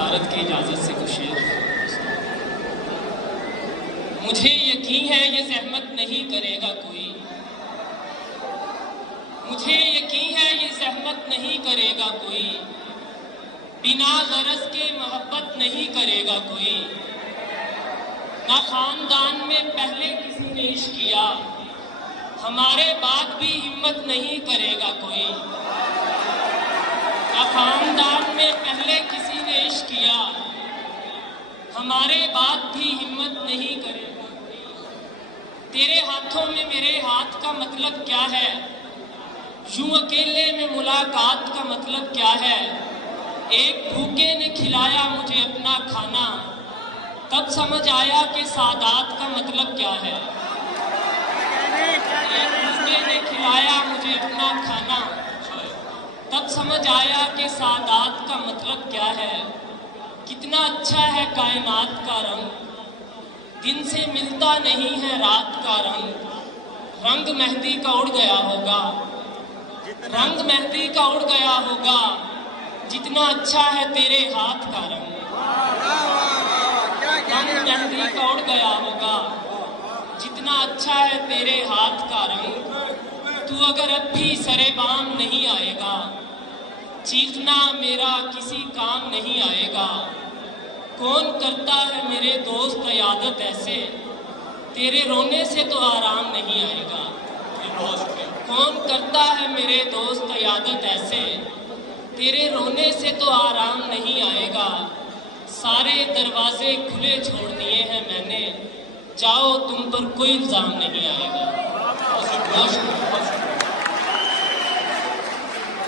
भारत की इजाज़त से कुछ शेर। मुझे यकीन है ये ज़हमत नहीं करेगा कोई, मुझे यकीन है ये ज़हमत नहीं करेगा कोई, बिना गरज के मोहब्बत नहीं करेगा कोई। ना खानदान में पहले किसी ने इश्क किया, हमारे बाद भी हिम्मत नहीं करेगा कोई। ना खानदान में पहले किसी ने इश्क किया, हमारे बाद भी हिम्मत नहीं करेगा कोई। तेरे हाथों में मेरे हाथ का मतलब क्या है, यूं अकेले में मुलाकात का मतलब क्या है। एक भूखे ने खिलाया मुझे अपना खाना, तब समझ आया कि सादात का मतलब क्या है। एक भूखे ने खिलाया मुझे अपना खाना, तब समझ आया कि सादात का मतलब क्या है। कितना अच्छा है कायनात का रंग, दिन से मिलता नहीं है रात का रंग। रंग मेहंदी का उड़ गया होगा, रंग मेहंदी का उड़ गया होगा, जितना अच्छा है तेरे हाथ का रंग। रंग मेहंदी का उड़ गया होगा, जितना अच्छा है तेरे हाथ का रंग। तू अगर अब भी सरेबाम नहीं आएगा, चीखना मेरा किसी काम नहीं आएगा। कौन करता है मेरे दोस्त यादत ऐसे, तेरे रोने से तो आराम नहीं आएगा। कौन करता है मेरे दोस्त यादत ऐसे, तेरे रोने से तो आराम नहीं आएगा। सारे दरवाजे खुले छोड़ दिए हैं मैंने, जाओ तुम पर कोई इल्ज़ाम नहीं आएगा।